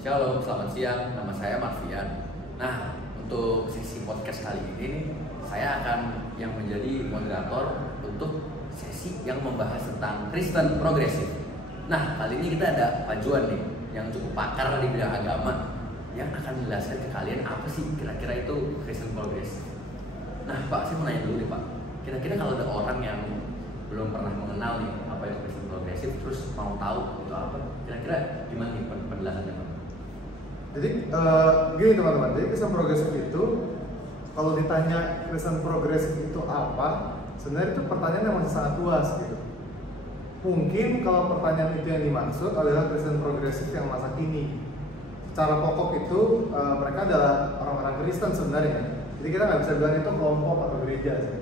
Shalom, selamat siang. Nama saya Marfian. Nah, untuk sesi podcast kali ini nih, saya akan yang menjadi moderator untuk sesi yang membahas tentang Kristen progresif. Nah, kali ini kita ada Pak Juan nih, yang cukup pakar di bidang agama, yang akan menjelaskan ke kalian apa sih kira-kira itu Kristen progresif. Nah, Pak, saya mau nanya dulu nih, Pak. Kira-kira kalau ada orang yang belum pernah mengenal nih apa itu Kristen progresif, terus mau tahu itu apa, kira-kira gimana nih penjelasannya, Pak? Jadi gini teman-teman, jadi Kristen progresif itu kalau ditanya Kristen progresif itu apa, sebenarnya itu pertanyaan yang masih sangat luas gitu. Mungkin kalau pertanyaan itu yang dimaksud adalah Kristen progresif yang masa kini. Secara pokok itu mereka adalah orang-orang Kristen sebenarnya. Jadi kita nggak bisa bilang itu kelompok atau gereja sih.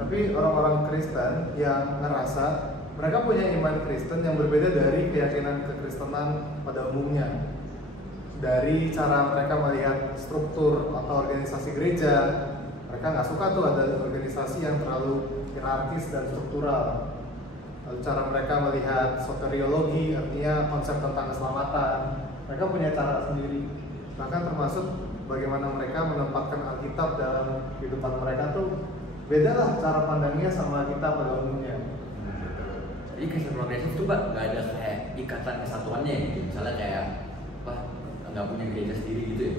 Tapi orang-orang Kristen yang ngerasa mereka punya iman Kristen yang berbeda dari keyakinan kekristenan pada umumnya. Dari cara mereka melihat struktur atau organisasi gereja, mereka nggak suka tuh ada organisasi yang terlalu hierarkis dan struktural. Lalu cara mereka melihat soteriologi, artinya konsep tentang keselamatan, mereka punya cara sendiri. Bahkan termasuk bagaimana mereka menempatkan Alkitab dalam kehidupan mereka tuh beda lah cara pandangnya sama kita pada umumnya. Jadi Kristen progresif itu Pak nggak ada kayak ikatan kesatuannya gitu, misalnya kayak nggak punya gereja sendiri gitu ya,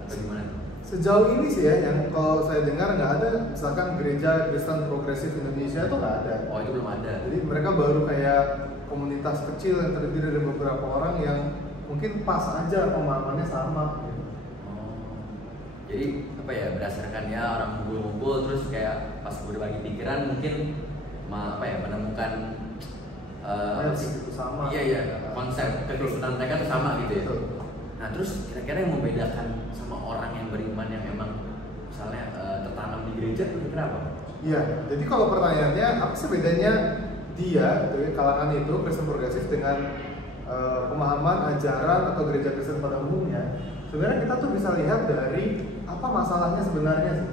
atau gimana? Sejauh ini sih ya, yang kalau saya dengar nggak ada, misalkan gereja Kristen progresif Indonesia itu nggak ada. Oh, itu belum ada. Jadi mereka baru kayak komunitas kecil yang terdiri dari beberapa orang yang mungkin pas aja pemahamannya sama. Gitu. Oh, jadi apa ya, berdasarkan ya orang ngumpul-ngumpul terus kayak pas berbagi pikiran mungkin menemukan itu sama. Iya, konsep kekristenan mereka itu sama gitu ya. Betul. Nah, terus kira-kira yang membedakan sama orang yang beriman yang memang misalnya tertanam di gereja itu kira-kira apa? Iya, jadi kalau pertanyaannya apa sih bedanya dia dari kalangan itu Kristen progresif dengan pemahaman ajaran atau gereja Kristen pada umumnya? Sebenarnya kita tuh bisa lihat dari apa masalahnya sebenarnya sih.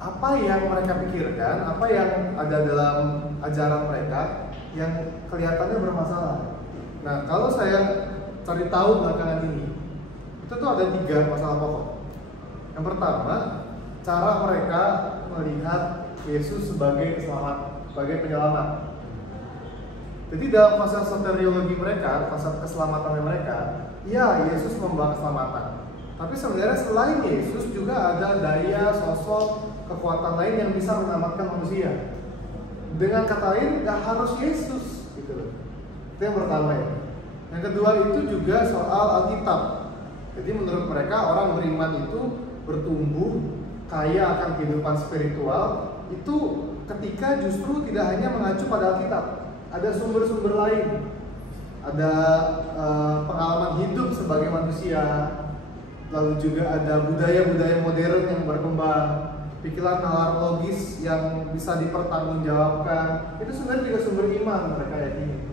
Apa yang mereka pikirkan, apa yang ada dalam ajaran mereka yang kelihatannya bermasalah. Nah, kalau saya cari tahu belakangan ini, itu tuh ada 3 masalah pokok. Yang pertama, cara mereka melihat Yesus sebagai penyelamat. Jadi dalam konsep soteriologi mereka, konsep keselamatan mereka, ya Yesus membawa keselamatan. Tapi sebenarnya selain Yesus juga ada daya, sosok, kekuatan lain yang bisa menyelamatkan manusia. Dengan kata lain, nggak harus Yesus, gitu loh. Itu yang pertama ya. Yang kedua itu juga soal Alkitab. Jadi menurut mereka orang beriman itu bertumbuh kaya akan kehidupan spiritual itu ketika justru tidak hanya mengacu pada Alkitab, ada sumber-sumber lain, ada pengalaman hidup sebagai manusia, lalu juga ada budaya-budaya modern yang berkembang, pikiran nalar logis yang bisa dipertanggungjawabkan. Itu sebenarnya juga sumber iman mereka yakini.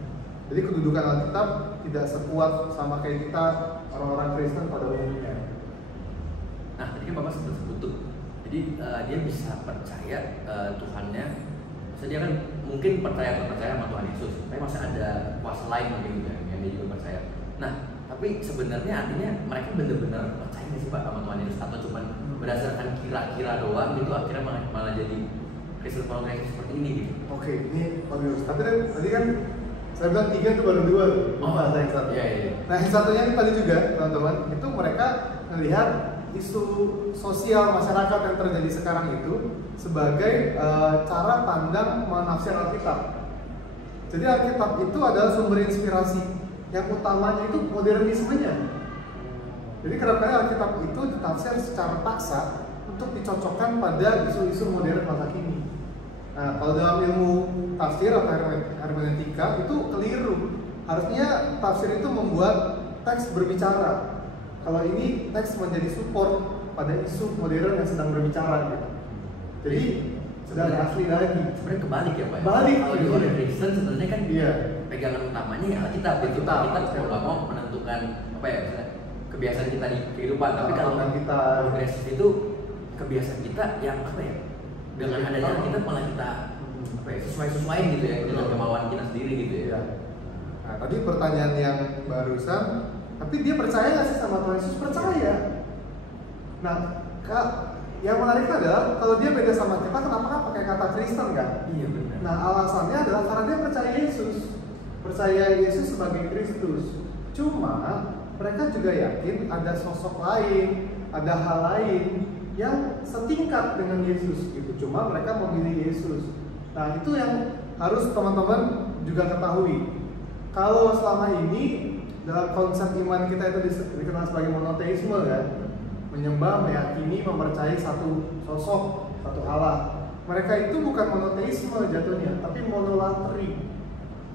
Jadi kedudukan Alkitab tidak sekuat sama kayak kita orang-orang Kristen pada umumnya. Nah, tadi kan Bapak sebut tuh. Jadi dia bisa percaya Tuhannya. Maksudnya dia kan mungkin percaya sama Tuhan Yesus, tapi masih ada kuasa lain mungkin juga yang dia juga percaya. Nah, tapi sebenarnya artinya mereka benar-benar percaya nggak sih Pak sama Tuhan Yesus, atau cuma berdasarkan kira-kira doang gitu akhirnya malah jadi Kristen progresif seperti ini gitu? Oke, ini bagus. Tapi tadi kan saya bilang 3 itu baru 2. Oh, ada yang satu. Iya. Nah, yang satunya ini tadi juga teman-teman, itu mereka melihat isu sosial masyarakat yang terjadi sekarang itu sebagai cara pandang menafsir Alkitab. Jadi Alkitab itu adalah sumber inspirasi yang utamanya itu modernismenya. Jadi kerap kali Alkitab itu ditafsir secara paksa untuk dicocokkan pada isu-isu modern masa kini. Nah, kalau dalam ilmu tafsir atau hermeneutika itu keliru. Harusnya tafsir itu membuat teks berbicara. Kalau ini teks menjadi support pada isu modern yang sedang berbicara gitu. Jadi sedang asli lagi. Sebenarnya kebalik ya Pak. Balik. Kalau di orang Kristen sebenarnya kan iya. Pegangan utamanya ya Alkitab. Kita mau menentukan apa ya, kebiasaan kita di kehidupan. Tapi kalau kita progresif itu kebiasaan kita yang apa ya? Dengan adanya kita malah kita sesuai gitu ya dengan kemauan kita sendiri gitu ya. Nah, tadi pertanyaan yang barusan Tapi dia percaya nggak sih sama Tuhan Yesus? Percaya. Nah, yang menariknya adalah kalau dia beda sama kita, kenapa kan pakai kata Kristen kan? Iya benar. Nah, alasannya adalah karena dia percaya Yesus sebagai Kristus. Cuma mereka juga yakin ada sosok lain, ada hal lain yang setingkat dengan Yesus gitu. Cuma mereka memilih Yesus. Nah, itu yang harus teman-teman juga ketahui. Kalau selama ini dalam konsep iman kita itu dikenal sebagai monoteisme kan, menyembah, meyakini, mempercayai satu sosok, satu Allah. Mereka itu bukan monoteisme jatuhnya, tapi monolatri.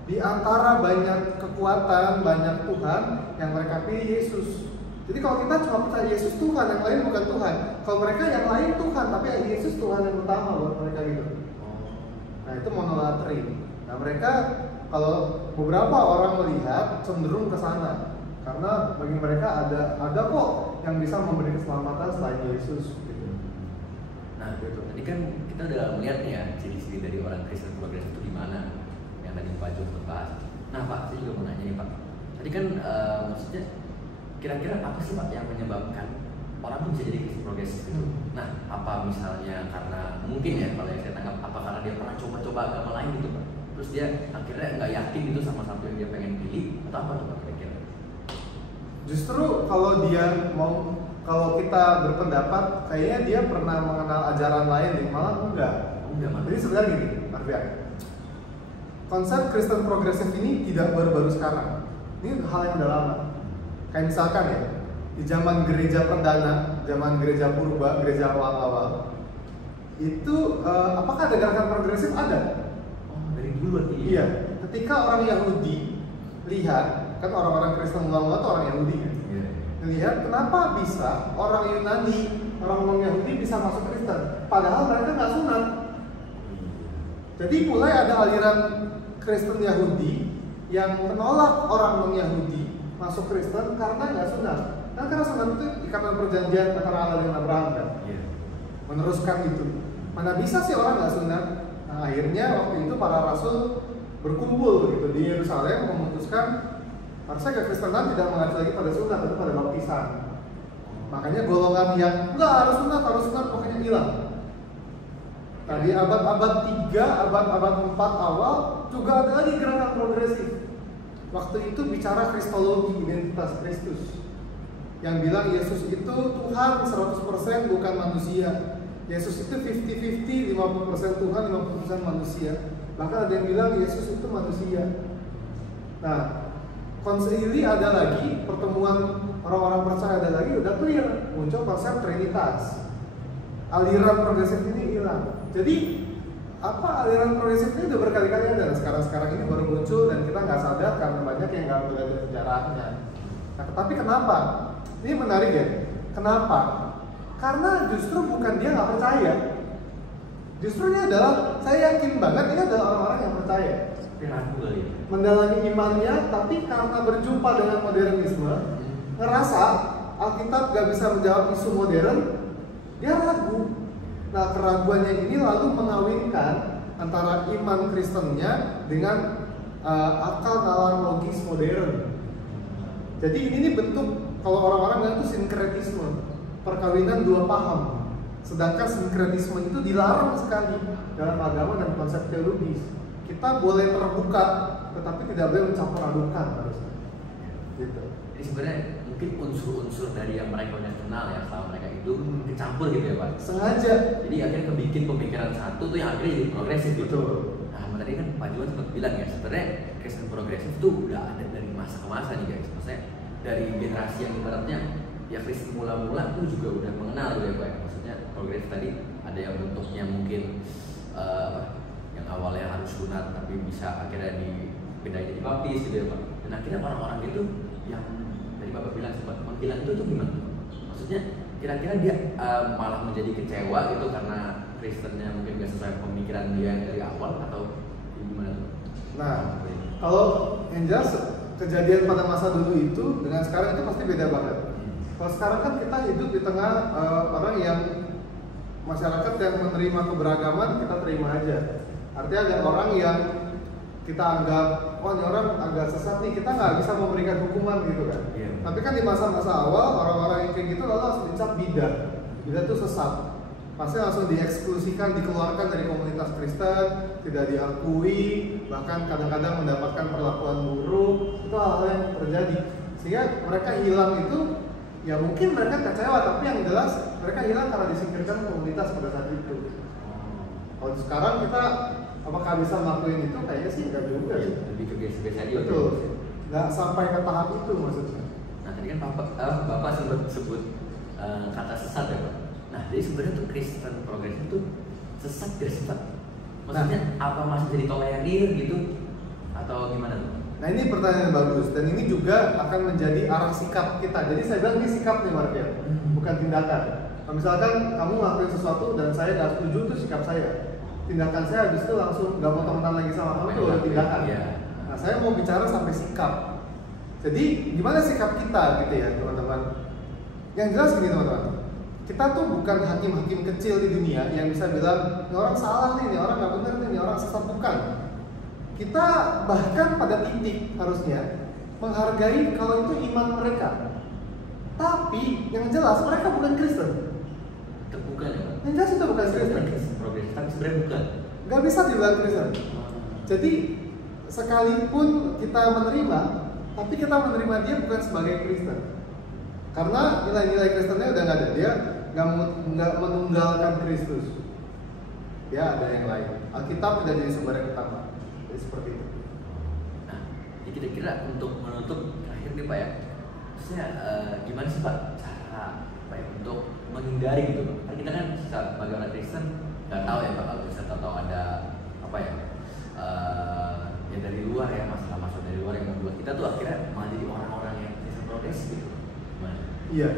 Di antara banyak kekuatan, banyak Tuhan, yang mereka pilih Yesus. Jadi kalau kita cuma percaya Yesus Tuhan, yang lain bukan Tuhan. Kalau mereka yang lain Tuhan, tapi Yesus Tuhan yang utama buat mereka gitu. Nah, itu monolatri. Nah, mereka kalau beberapa orang melihat cenderung ke sana, karena bagi mereka ada kok yang bisa memberi keselamatan selain Yesus gitu. Nah, gitu. Tadi kan kita udah melihat nih ya ciri-ciri dari orang Kristen progresif itu di mana, yang tadi Pak Jo bahas. Nah, Pak, saya juga mau nanya nih Pak. Tadi kan maksudnya kira-kira apa sih Pak yang menyebabkan orang tuh bisa jadi Kristen progresif gitu? Nah, apa misalnya karena mungkin ya kalau yang saya tangkap, apa karena dia pernah coba-coba agama lain gitu Pak? Terus dia akhirnya nggak yakin gitu sama satu yang dia pengen pilih, atau apa tuh Pak kira-kira? Justru kalau kita berpendapat kayaknya dia pernah mengenal ajaran lain nih, malah enggak. Jadi sebenarnya gini, Marfian, konsep Kristen progresif ini tidak baru-baru sekarang. Ini hal yang udah lama. Kayak misalkan ya, di zaman gereja perdana, zaman gereja purba, gereja awal-awal, itu apakah ada gerakan progresif? Ada. Oh, dari dulu berarti. Iya. Ketika orang Yahudi lihat, kan orang-orang Kristen mula-mula itu orang Yahudi kan? Iya. Lihat kenapa bisa orang Yunani, orang non-Yahudi bisa masuk Kristen, padahal mereka nggak sunat. Jadi mulai ada aliran Kristen Yahudi yang menolak orang non-Yahudi masuk Kristen karena nggak sunat. Nah, karena sunat itu ikatan perjanjian antara Allah dan Abraham kan? Iya. Meneruskan itu. Mana bisa sih orang nggak sunat? Nah, akhirnya waktu itu para rasul berkumpul gitu di Yerusalem memutuskan harusnya kekristenan tidak mengacu lagi pada sunat, tapi pada baptisan. Makanya golongan yang enggak harus sunat pokoknya hilang. Nah, di abad-abad 3, abad-abad 4 awal juga ada lagi gerakan progresif. Waktu itu bicara kristologi, identitas Kristus, yang bilang Yesus itu Tuhan 100% bukan manusia. Yesus itu 50-50, 50% Tuhan, 50% manusia. Bahkan ada yang bilang Yesus itu manusia. Nah, konsili ada lagi, pertemuan orang-orang percaya ada lagi, udah clear, muncul konsep Trinitas. Aliran progresif ini hilang. Jadi aliran progresif ini udah berkali-kali ada. Sekarang ini baru muncul dan kita nggak sadar karena banyak yang nggak belajar sejarahnya. Nah, tapi kenapa? Ini menarik ya. Kenapa? Karena justru bukan dia nggak percaya. Justru ini adalah, saya yakin banget ini adalah orang-orang yang percaya. Ragu kali ya. Mendalami imannya, tapi karena berjumpa dengan modernisme, ngerasa Alkitab gak bisa menjawab isu modern, dia ragu. Nah, keraguannya ini lalu mengawinkan antara iman Kristennya dengan akal nalar logis modern. Jadi ini bentuk, kalau orang-orang bilang itu sinkretisme, perkawinan dua paham. Sedangkan sinkretisme itu dilarang sekali dalam agama dan konsep teologis. Kita boleh terbuka, tetapi tidak boleh mencampur adukan harusnya. Gitu. Jadi sebenarnya mungkin unsur-unsur dari yang mereka udah kenal ya selama mereka itu kecampur gitu ya Pak. Sengaja. Jadi akhirnya kebikin pemikiran satu tuh yang akhirnya jadi progresif gitu. Betul. Nah, tadi kan Pak Juan sempat bilang ya sebenarnya Kristen progresif tuh udah ada dari masa ke masa nih guys. Maksudnya dari generasi yang ibaratnya ya Kristen mula-mula tuh juga udah mengenal gitu ya Pak. Maksudnya progresif tadi ada yang bentuknya mungkin yang awalnya harus sunat tapi bisa akhirnya dipindahin jadi baptis gitu ya Pak. Dan akhirnya orang-orang itu yang dari Bapak bilang sempat menghilang itu tuh gimana? Maksudnya kira-kira dia malah menjadi kecewa gitu karena Kristennya mungkin gak sesuai pemikiran dia dari awal atau gimana tuh? Nah, kalau yang jelas kejadian pada masa dulu itu dengan sekarang itu pasti beda banget. Kalau sekarang kan kita hidup di tengah orang yang masyarakat yang menerima keberagaman, kita terima aja. Artinya ada orang yang kita anggap wah ini orang agak sesat nih, kita nggak bisa memberikan hukuman gitu kan. Iya. Tapi kan di masa-masa awal orang-orang yang kayak gitu lalu langsung dicap bidah itu sesat, pasti langsung dieksklusikan, dikeluarkan dari komunitas Kristen, tidak diakui, bahkan kadang-kadang mendapatkan perlakuan buruk. Itu hal-hal yang terjadi sehingga mereka hilang itu. Ya mungkin mereka kecewa, tapi yang jelas mereka hilang karena disingkirkan komunitas pada saat itu. Kalau sekarang kita apakah bisa ngelakuin itu? Kayaknya sih enggak juga. Lebih ke biasa-biasa aja. Betul. Nggak sampai ke tahap itu maksudnya. Nah tadi kan Bapak sempat sebut kata sesat ya Pak. Nah jadi sebenarnya tuh Kristen progresif itu sesat gak sih Pak? Maksudnya apa masih jadi tolerir gitu? Atau gimana tuh? Nah ini pertanyaan yang bagus, dan ini juga akan menjadi arah sikap kita. Jadi saya bilang ini sikap nih Marvin, bukan tindakan. Nah, misalkan kamu ngelakuin sesuatu dan saya nggak setuju, itu sikap saya. Tindakan saya habis itu langsung nggak mau temenan lagi sama kamu, itu udah tindakan. Iya. Nah saya mau bicara sampai sikap. Jadi gimana sikap kita gitu ya teman-teman? Yang jelas gini teman-teman, kita tuh bukan hakim-hakim kecil di dunia yang bisa bilang ini orang salah nih, ini orang nggak benar nih, ini orang sesat, bukan. Kita bahkan pada titik harusnya menghargai kalau itu iman mereka. Tapi yang jelas mereka bukan Kristen. Itu bukan ya Pak? Yang jelas itu bukan Kristen. Progresif, tapi sebenarnya bukan. Gak bisa dibilang Kristen. Jadi sekalipun kita menerima, tapi kita menerima dia bukan sebagai Kristen. Karena nilai-nilai Kristennya udah nggak ada. Dia nggak menunggalkan Kristus. Dia ada yang lain. Alkitab tidak jadi sumber yang utama. Seperti itu. Nah, ya kira-kira untuk menutup terakhir nih Pak ya, maksudnya gimana sih Pak cara Pak ya, untuk menghindari gitu Pak? Kan kita kan sebagai orang Kristen nggak tahu ya Pak, kalau bisa tahu ada apa ya, ya dari luar ya, masalah-masalah dari luar yang membuat kita tuh akhirnya malah jadi orang-orang yang Kristen progresif gitu. Gimana? Iya.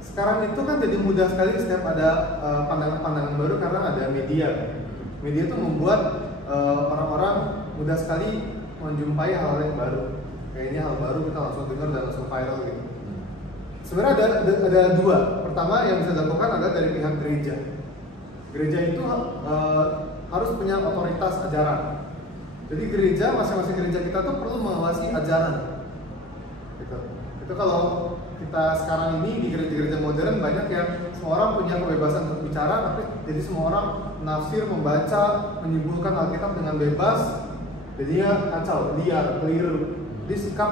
Sekarang itu kan jadi mudah sekali setiap ada pandangan-pandangan baru karena ada media. Media itu membuat orang-orang mudah sekali menjumpai hal yang baru. Kayaknya hal baru kita langsung dengar dan langsung viral gitu. Sebenarnya ada dua. Pertama yang bisa dilakukan adalah dari pihak gereja. Gereja itu harus punya otoritas ajaran. Jadi gereja, masing-masing gereja kita tuh perlu mengawasi ajaran. Gitu. Itu kalau kita sekarang ini di gereja-gereja modern banyak yang semua orang punya kebebasan untuk bicara, tapi jadi semua orang nafsir, membaca, menyimpulkan Alkitab dengan bebas, jadinya kacau, liar, keliru. Jadi sikap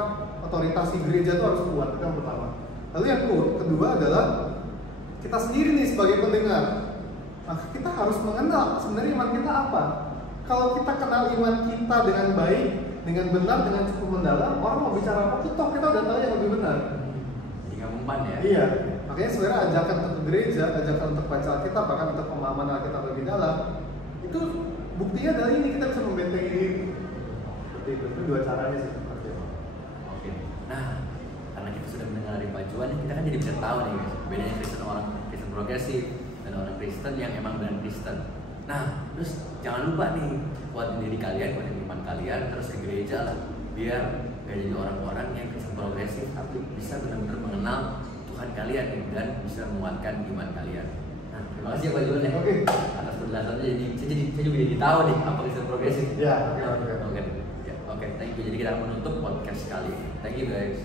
otoritas di gereja itu harus kuat, itu yang pertama. Lalu yang kedua adalah kita sendiri nih sebagai pendengar. Maka kita harus mengenal sebenarnya iman kita apa. Kalau kita kenal iman kita dengan baik, dengan benar, dengan cukup mendalam, orang mau bicara apa tuh toh kita udah tahu yang lebih benar. Jadi nggak mempan ya? Iya. Makanya sebenarnya ajakan untuk gereja, ajakan untuk baca Alkitab, bahkan untuk pemahaman Alkitab lebih dalam, itu buktinya dari ini kita bisa membentengi diri. Seperti itu dua caranya sih. Oke. Nah, karena kita sudah mendengar dari Pak Juan, kita kan jadi bisa tahu nih guys, bedanya Kristen orang Kristen progresif dan orang Kristen yang emang benar Kristen. Nah, terus jangan lupa nih kuatin diri kalian, kuatin iman kalian, terus ke gereja lah, biar gak jadi orang-orang yang Kristen progresif, tapi bisa benar-benar mengenal Tuhan kalian nih, dan bisa menguatkan iman kalian. Nah, terima kasih ya Pak Juan ya. Oke. Atas penjelasannya, saya juga jadi tahu nih apa Kristen progresif. Ya, Oke. Ya, oke, thank you. Jadi kita akan menutup podcast kali ini. Thank you guys.